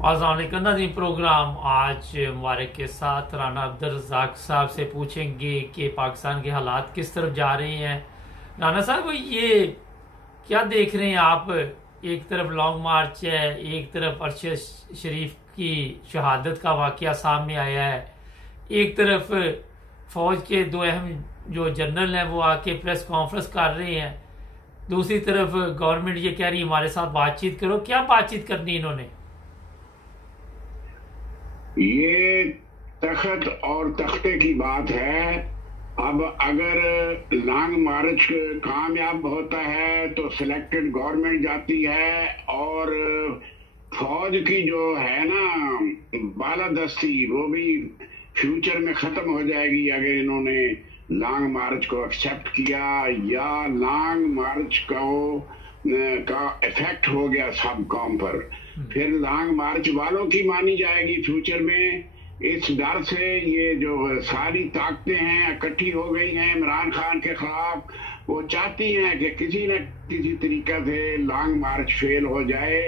अस्सलाम नाज़रीन, प्रोग्राम आज हमारे के साथ राना अब्दुल रज़ाक साहब से पूछेंगे कि पाकिस्तान के हालात किस तरफ जा रहे हैं। राना साहब, ये क्या देख रहे हैं आप? एक तरफ लॉन्ग मार्च है, एक तरफ अरशद शरीफ की शहादत का वाकया सामने आया है, एक तरफ फौज के दो अहम जो जनरल हैं वो आके प्रेस कॉन्फ्रेंस कर रहे हैं, दूसरी तरफ गवर्नमेंट ये कह रही है हमारे साथ बातचीत करो। क्या बातचीत करनी इन्होंने? ये तख्त और तख्ते की बात है। अब अगर लॉन्ग मार्च कामयाब होता है तो सिलेक्टेड गवर्नमेंट जाती है और फौज की जो है ना बालादस्ती वो भी फ्यूचर में खत्म हो जाएगी अगर इन्होंने लॉन्ग मार्च को एक्सेप्ट किया या लॉन्ग मार्च का इफेक्ट हो गया सब कौम पर। फिर लॉन्ग मार्च वालों की मानी जाएगी फ्यूचर में। इस डर से ये जो सारी ताकतें हैं इकट्ठी हो गई हैं इमरान खान के खिलाफ। वो चाहती हैं कि किसी न किसी तरीका से लॉन्ग मार्च फेल हो जाए।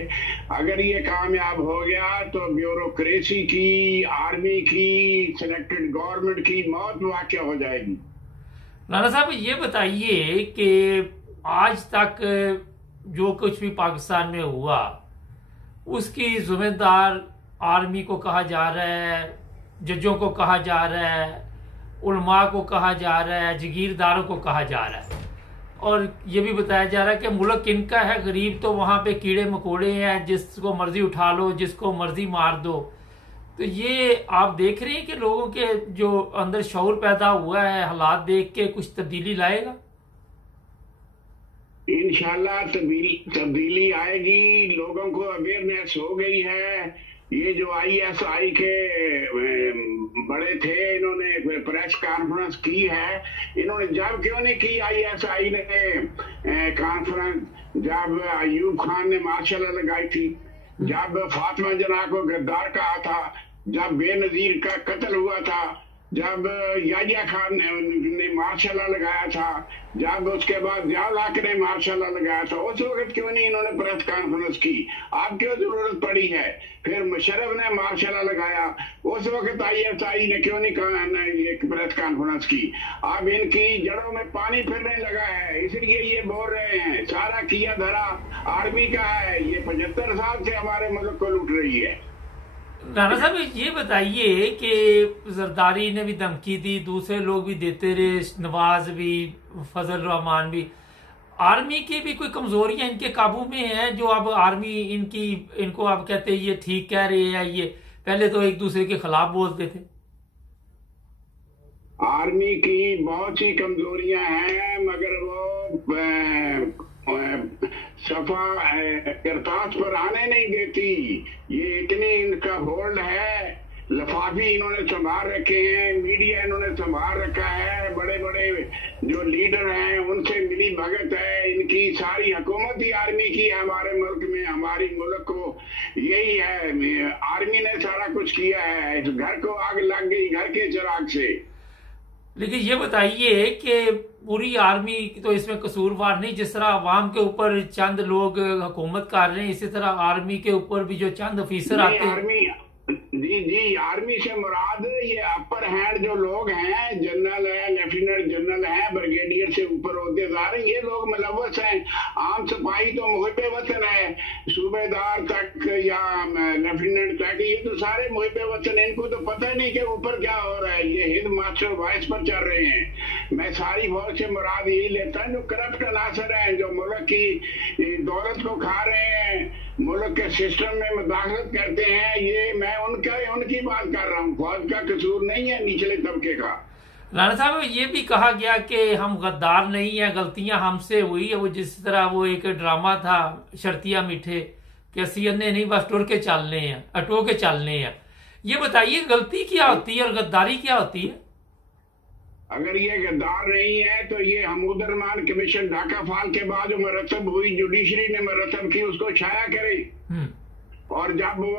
अगर ये कामयाब हो गया तो ब्यूरोक्रेसी की, आर्मी की, सिलेक्टेड गवर्नमेंट की मौत वाक़ हो जाएगी। राना साहब, ये बताइए कि आज तक जो कुछ भी पाकिस्तान में हुआ उसकी जिम्मेदार आर्मी को कहा जा रहा है, जजों को कहा जा रहा है, उलमा को कहा जा रहा है, जागीरदारों को कहा जा रहा है, और ये भी बताया जा रहा है कि मुल्क इनका है, गरीब तो वहां पे कीड़े मकोड़े हैं, जिसको मर्जी उठा लो, जिसको मर्जी मार दो। तो ये आप देख रहे हैं कि लोगों के जो अंदर शऊर पैदा हुआ है हालात देख के कुछ तब्दीली लाएगा? इंशाल्लाह तब्दीली आएगी। लोगों को अवेयरनेस हो गई है। ये जो ISI के बड़े थे इन्होंने प्रेस कॉन्फ्रेंस की है। इन्होंने जब क्यों नहीं की ISI ने कॉन्फ्रेंस? जब अयूब खान ने मार्शल लगाई थी, जब फातिमा जना को गद्दार कहा था, जब बेनजीर का कत्ल हुआ था, जब याहिया खान ने मार्शल लगाया था, जब उसके बाद जियाउल ने मार्शल लगाया था, उस वक्त क्यों नहीं इन्होंने प्रेस कॉन्फ्रेंस की? आप क्यों जरूरत पड़ी है? फिर मुशर्रफ ने मार्शल लगाया, उस वक्त ISI ने क्यों नहीं ये प्रेस कॉन्फ्रेंस की? अब इनकी जड़ों में पानी फिरने लगा है, इसलिए ये बोल रहे हैं सारा किया धरा आर्मी का है। ये 75 साल से हमारे मुल्क को लूट रही है। राना साहब, ये बताइए कि जरदारी ने भी धमकी दी, दूसरे लोग भी देते रहे, नवाज भी, फजल रहमान भी। आर्मी की भी कोई कमजोरियां इनके काबू में हैं जो अब आर्मी इनको अब कहते हैं ये ठीक कह रहे हैं? ये पहले तो एक दूसरे के खिलाफ बोलते थे। आर्मी की बहुत सी कमजोरियां हैं मगर वो सफा करतास पर आने नहीं देती। ये इतनी इनका होल्ड है। लफाफी इन्होंने संभाल रखे हैं, मीडिया इन्होंने संभाल रखा है, बड़े बड़े जो लीडर हैं उनसे मिली भगत है। इनकी सारी हुकूमत ही आर्मी की है हमारे मुल्क में। हमारी मुल्क को यही है, आर्मी ने सारा कुछ किया है। इस घर को आग लग गई घर के चिराग से। लेकिन ये बताइए कि पूरी आर्मी तो इसमें कसूरवार नहीं। जिस तरह अवाम के ऊपर चंद लोग हुकूमत कर रहे हैं, इसी तरह आर्मी के ऊपर भी जो चंद ऑफिसर आते हैं। जी, आर्मी से मुराद ये अपर हैंड जो लोग हैं, जनरल है, लेफ्टिनेंट जनरल है, ब्रिगेडियर से ऊपर ओहदेदार हैं, ये लोग मुलव्वस हैं। आम सिपाही तो मुहिब्बे वतन है, सूबेदार तक या लेफ्टिनेंट तक, ये तो सारे मुहिब्बे वतन। इनको तो पता नहीं कि ऊपर क्या हो रहा है। ये हिंद मास्टर वॉइस पर चल रहे हैं। मैं सारी फौज से मुराद यही लेता हूँ जो करप्ट अनासर हैं, जो मुल्क की दौलत को खा रहे हैं, मुल्क के सिस्टम में मुदाखलत करते हैं। ये मैं उनकी बात कर रहा हूँ। फौज का कसूर नहीं है, निचले तबके का। राना साहब, ये भी कहा गया कि हम गद्दार नहीं है, गलतियां हमसे हुई है। वो जिस तरह वो एक ड्रामा था शर्तिया मीठे कि सीएनए नहीं बस टुर के चलने हैं, अटो के चलने हैं। ये बताइए गलती क्या होती है और गद्दारी क्या होती है? अगर ये गद्दार नहीं है तो ये हमूद रहमान कमीशन ढाका फाल के बाद जो मरतब हुई, जुडिशरी ने मरतब की, उसको छाया करे। और जब वो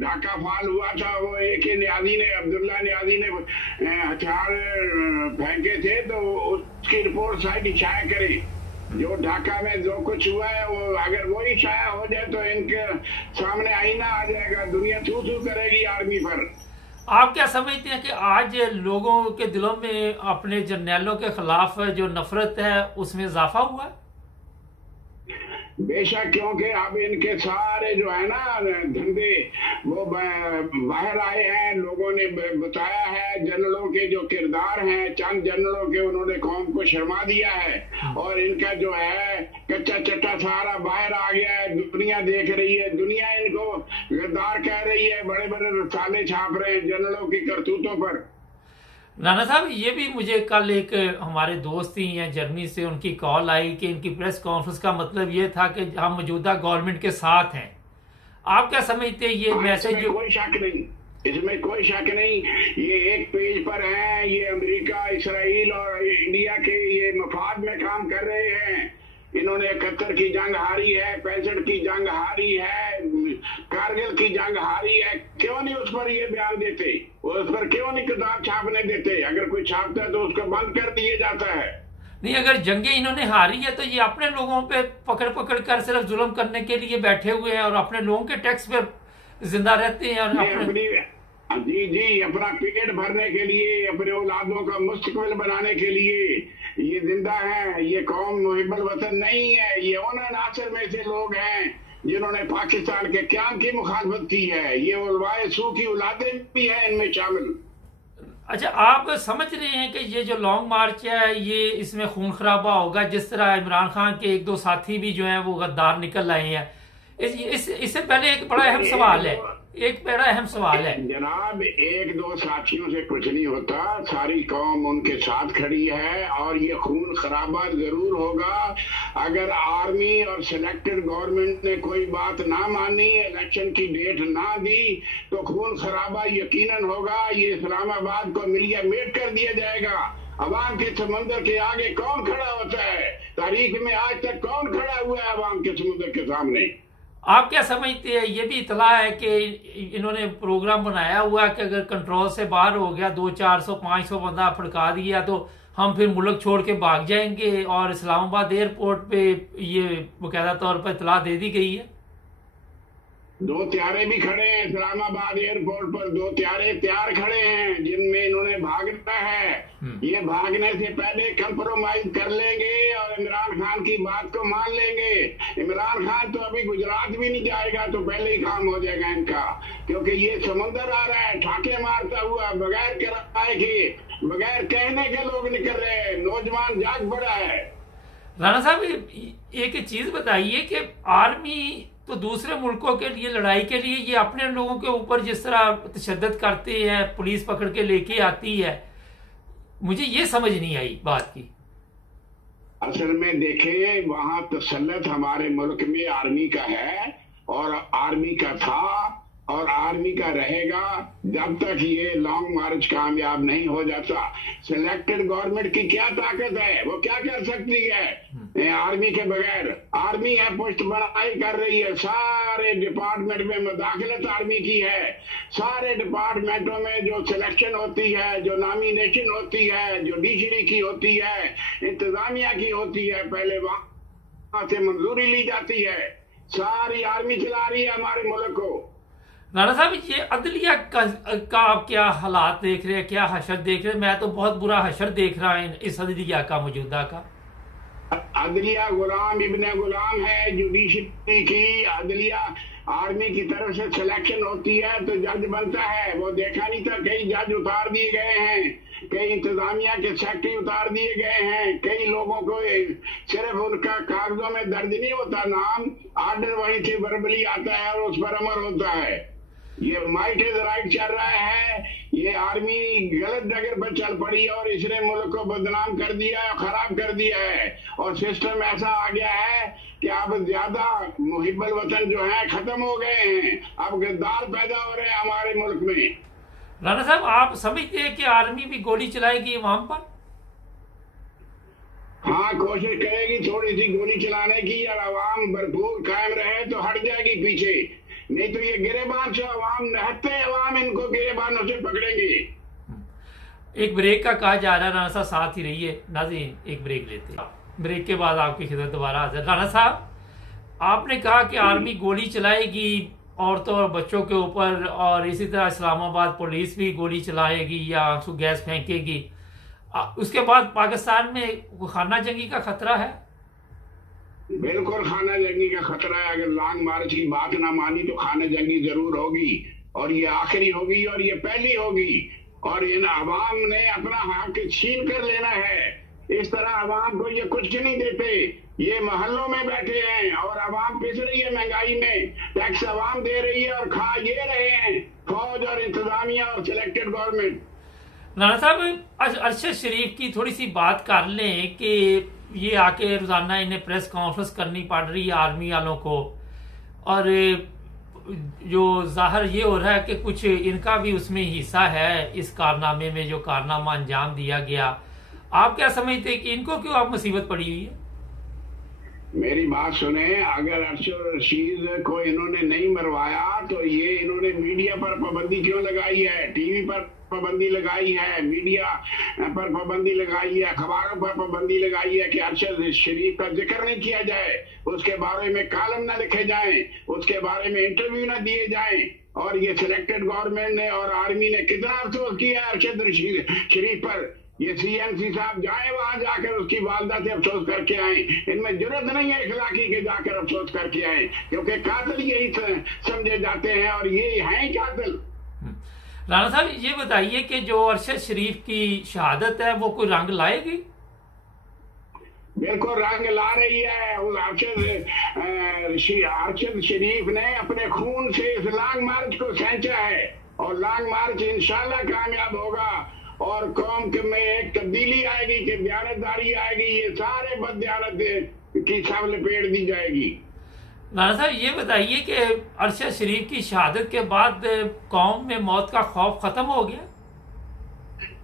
ढाका फाल हुआ था, वो एक न्याजी ने, अब्दुल्ला न्याजी ने हथियार फेंके थे, तो उसकी रिपोर्ट शायद छाया करे। जो ढाका में जो कुछ हुआ है वो अगर वही शाया हो जाए तो इनके सामने आईना आ जाएगा, दुनिया थू थू करेगी आर्मी पर। आप क्या समझते हैं कि आज लोगों के दिलों में अपने जर्नैलों के खिलाफ जो नफरत है उसमें इजाफा हुआ है? बेशक, क्योंकि अब इनके सारे जो है ना धंधे वो बाहर आए हैं, लोगों ने बताया है, जनरलों के जो किरदार हैं, चंद जनरलों के, उन्होंने कौम को शर्मा दिया है और इनका जो है कच्चा चट्टा सारा बाहर आ गया है। दुनिया देख रही है, दुनिया इनको गद्दार कह रही है, बड़े बड़े रसाले छाप रहे हैं जनरलों की करतूतों पर। राणा साहब, ये भी मुझे कल एक हमारे दोस्त ही हैं जर्मनी से, उनकी कॉल आई कि इनकी प्रेस कॉन्फ्रेंस का मतलब ये था कि हम मौजूदा गवर्नमेंट के साथ हैं। आप क्या समझते हैं ये मैसेज? कोई शक नहीं, इसमें कोई शक नहीं, ये एक पेज पर है, ये अमेरिका, इसराइल और इंडिया के ये मफाद में काम कर रहे हैं। इन्होंने 71 की जंग हारी है, 65 की जंग हारी है, कारगिल की जंग हारी है, क्यों नहीं उस पर ये बयान देते, उस पर क्यों नहीं किताब छापने देते? अगर कोई छापता है तो उसको बंद कर दिया जाता है। नहीं, अगर जंगें इन्होंने हारी है तो ये अपने लोगों पे पकड़ पकड़ कर सिर्फ जुल्म करने के लिए बैठे हुए हैं और अपने लोगों के टैक्स पे जिंदा रहते हैं और जी अपना पेट भरने के लिए, अपने औलादों का मुस्तकबिल बनाने के लिए ये जिंदा है। ये कौम मुहिब्बुल वतन नहीं है, ये उन अनासर में से लोग हैं जिन्होंने पाकिस्तान के क़याम की मुखालफत की है। ये उलवाए सू की औलादें भी हैं इनमें शामिल। अच्छा, आप समझ रहे हैं कि ये जो लॉन्ग मार्च है ये इसमें खून खराबा होगा, जिस तरह इमरान खान के एक दो साथी भी जो हैं वो गद्दार निकल आए हैं? इससे पहले एक बड़ा अहम सवाल है, जनाब, एक दो साथियों से कुछ नहीं होता, सारी कौम उनके साथ खड़ी है और ये खून खराबा जरूर होगा। अगर आर्मी और सिलेक्टेड गवर्नमेंट ने कोई बात ना मानी, इलेक्शन की डेट ना दी, तो खून खराबा यकीनन होगा। ये इस्लामाबाद को मिलिया मेट कर दिया जाएगा। अवाम के समंदर के आगे कौन खड़ा होता है? तारीख में आज तक कौन खड़ा हुआ है अवाम के समुद्र के सामने? आप क्या समझते हैं? ये भी इतला है कि इन्होंने प्रोग्राम बनाया हुआ है कि अगर कंट्रोल से बाहर हो गया, 200-400-500 बंदा फड़का दिया तो हम फिर मुल्क छोड़ के भाग जाएंगे, और इस्लामाबाद एयरपोर्ट पे ये बाकायदा तौर पर इतला दे दी गई है। 2 त्यारे भी खड़े हैं इस्लामाबाद एयरपोर्ट पर, 2 त्यारे तैयार खड़े हैं जिनमें इन्होंने भागना है। ये भागने से पहले कंप्रोमाइज कर लेंगे और इमरान खान की बात को मान लेंगे। इमरान खान तो अभी गुजरात भी नहीं जाएगा तो पहले ही काम हो जाएगा इनका, क्योंकि ये समंदर आ रहा है ठाके मारता हुआ, बगैर किराए के, बगैर कहने के लोग निकल रहे हैं। नौजवान जाग पड़ा है। राणा साहब, एक चीज बताइए कि आर्मी तो दूसरे मुल्कों के लिए लड़ाई के लिए, ये अपने लोगों के ऊपर जिस तरह तशद्दुद करती है, पुलिस पकड़ के लेके आती है, मुझे ये समझ नहीं आई बात की। असल में देखें, वहां तसल्लुत हमारे मुल्क में आर्मी का है और आर्मी का था और आर्मी का रहेगा जब तक ये लॉन्ग मार्च कामयाब नहीं हो जाता। सिलेक्टेड गवर्नमेंट की क्या ताकत है? वो क्या कर सकती है आर्मी के बगैर? आर्मी है, पुष्ट बनाई कर रही है, सारे डिपार्टमेंट में मुदाखलत आर्मी की है। सारे डिपार्टमेंटों में जो सिलेक्शन होती है, जो नॉमिनेशन होती है, जुडिशरी की होती है, इंतजामिया की होती है, पहले वहां से मंजूरी ली जाती है। सारी आर्मी चला रही है हमारे मुल्क को। राणा साहब, ये अदलिया का आप क्या हालात देख रहे हैं, क्या हशर देख रहे हैं? मैं तो बहुत बुरा हशर देख रहा हूं इस अदलिया का, मौजूदा का। अदलिया गुलाम इब्ने गुलाम है जुडिशरी की। अदलिया आर्मी की तरफ से सिलेक्शन होती है तो जज बनता है। वो देखा नहीं था, कई जज उतार दिए गए हैं, कई इंतजामिया के सेक्रेटरी उतार दिए गए हैं, कई लोगों को सिर्फ उनका कागजों में दर्ज नहीं होता नाम, आर्डर वहीं से वर्बली आता है और उस पर अमल होता है। ये माइट इज राइट चल रहा है। ये आर्मी गलत जगह पर चल पड़ी और इसने मुल्क को बदनाम कर दिया है, खराब कर दिया है और सिस्टम ऐसा आ गया है कि अब ज्यादा मुहिब्बुल वतन जो है खत्म हो गए हैं। अब गद्दार पैदा हो रहे हैं हमारे मुल्क में। राणा साहब, आप समझते हैं कि आर्मी भी गोली चलाएगी अवाम पर? हाँ, कोशिश करेगी थोड़ी सी गोली चलाने की और अवाम भरपूर कायम रहे तो हट जाएगी पीछे, नहीं तो ये गिरेबान से अवाम रहते, अवाम इनको गिरेबानों से पकड़ेंगे। एक ब्रेक का कहा जा रहा है, राणा साहब साथ ही रहिए। नाज़रीन, एक ब्रेक लेते हैं। ब्रेक के बाद आपकी खिदमत दोबारा हाजिर। राणा साहब, आपने कहा कि आर्मी गोली चलाएगी औरतों और बच्चों के ऊपर, और इसी तरह इस्लामाबाद पुलिस भी गोली चलाएगी या आंसू गैस फेंकेगी। उसके बाद पाकिस्तान में खाना जंगी का खतरा है? बिल्कुल खाना जंगी का खतरा है। अगर लॉन्ग मार्च की बात ना मानी तो खाना जंगी जरूर होगी, और ये आखिरी होगी और ये पहली होगी। और इन अवाम ने अपना हक छीन कर लेना है। इस तरह अवाम को ये कुछ नहीं देते। ये मोहल्लों में बैठे हैं और अवाम पिस रही है महंगाई में, टैक्स अवाम दे रही है और खा ये रहे हैं फौज और इंतजामिया और सिलेक्टेड गवर्नमेंट। राणा साहब, अरशद शरीफ की थोड़ी सी बात कर लें कि ये आके रोजाना इन्हें प्रेस कॉन्फ्रेंस करनी पड़ रही है आर्मी वालों को, और जो जाहिर ये हो रहा है कि कुछ इनका भी उसमें हिस्सा है इस कारनामे में, जो कारनामा अंजाम दिया गया। आप क्या समझते हैं कि इनको क्यों अब मुसीबत पड़ी हुई है? मेरी बात सुने, अगर अरशद रशीद को इन्होंने नहीं मरवाया तो ये इन्होंने मीडिया पर पाबंदी क्यों लगाई है, टीवी पर पाबंदी लगाई है, मीडिया पर पाबंदी लगाई है, अखबारों पर पाबंदी लगाई है कि अरशद शरीफ का जिक्र नहीं किया जाए, उसके बारे में कॉलम ना लिखे जाएं, उसके बारे में इंटरव्यू ना दिए जाएं। और ये सिलेक्टेड गवर्नमेंट ने और आर्मी ने कितना अफसोस किया अरशद शरीफ पर। ये सीएमसी साहब जाए वहां जाकर उसकी वालदा से अफसोस करके आए। इनमें जरूरत नहीं है इखलाकी के जाकर अफसोस करके आए, क्योंकि कातिल यही समझे जाते हैं और ये हैं कातिल। राणा साहब, ये बताइए कि जो अरशद शरीफ की शहादत है वो कोई रंग लाएगी? बिल्कुल रंग ला रही है। अरशद शरीफ ने अपने खून से इस लॉन्ग मार्च को सेंचा है, और लॉन्ग मार्च इंशाल्लाह कामयाब होगा और कौम के में एक तब्दीली आएगी कि दयानतदारी आएगी। ये सारे बददियानत की सब लपेट दी जाएगी। राणा साहब, ये बताइए कि अरशद शरीफ की शहादत के बाद कौम में मौत का खौफ खत्म हो गया?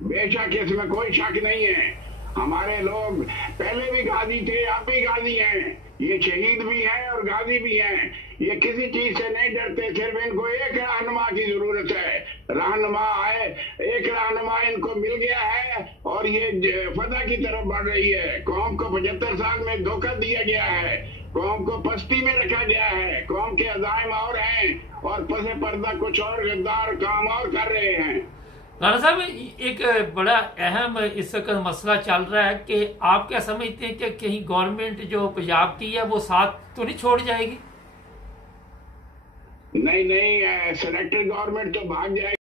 बेशक, इसमें कोई शक नहीं है। हमारे लोग पहले भी गाजी थे, अब भी गाजी हैं। ये शहीद भी हैं और गाजी भी हैं। ये किसी चीज से नहीं डरते, सिर्फ इनको एक रहनुमा की जरूरत है। रहनुमा आए, एक रहनुमा इनको मिल गया है और ये फदा की तरफ बढ़ रही है। कौम को 75 साल में धोखा दिया गया है, कौम को पस्ती में रखा गया है, कौम के अज़ाइम और हैं और पसे पर्दा कुछ और गद्दार काम और कर रहे हैं। राणा साहब, एक बड़ा अहम इस वक्त मसला चल रहा है कि आप क्या समझते हैं कि कहीं गवर्नमेंट जो पंजाब की है वो साथ तो नहीं छोड़ जाएगी? नहीं, सिलेक्टेड गवर्नमेंट तो भाग जाएगी।